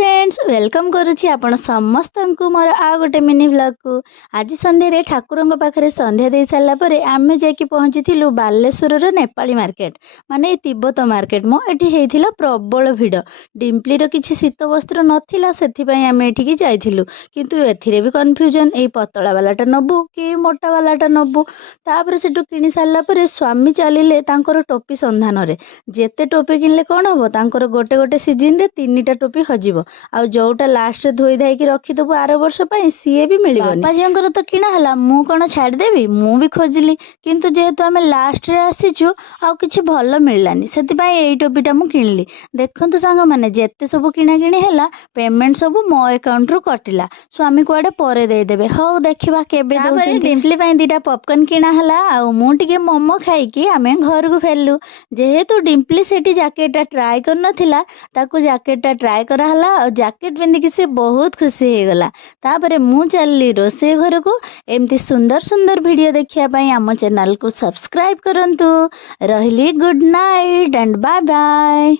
Friends welcome करुच्ची आपण समस्त को मोर आ गोटे मिनी ब्लॉग को आज संध्यारे ठाकुर पाखे संध्या दे सारा पर आम जाकि पहुँची बालेश्वर नेपाली मार्केट माने तिब्बत मार्केट मो ये प्रबल भिड़ डिम्पलीर किसी शीत वस्त्र नाला से आम ये जाइलु किंतु एथिरे भी कन्फ्यूजन ये पतला वालाटा नबु कि मोटा वालाटा नबु तापर से किणी सारापर स्वामी चलिले टोपी संधान में जेते टोपी किनले कौन हम तांकर गोटे गोटे सीजन रे 3टा टोपी हजिबो आ जोटा लास्ट धोई धाई रखीदेबू आर वर्ष सी भी मिल बापा झीर तो किणा है मु कौन छाड़देवी मु भी खोजिली किंतु जेहेतु आम लास्ट रे आसीचु आ किछि भल मिललानी से टोपीटा मु किणली देखंतु सांग माने जेते सब किणा किणी है पेमेंट सब मो अकाउंट रु कटिला स्वामी कुआडे परे दे देबे हौ देखिबा केबे दउछन डिम्पली पई 2टा पॉपकॉर्न किणा हला आ मु टिके मोमो खाइकी आमे घर को फेरलु जेहेतु डिम्पली सेठी जैकेटा ट्राए कर नथिला ताकू जैकेटा ट्राए कराला और जैकेट पिंधिकी से बहुत खुशी हो गला तापरे मु चलली रोसे घर को एमती सुंदर सुंदर वीडियो देखिया पई आम चैनल को सब्सक्राइब करंतु रहिली good night and bye bye.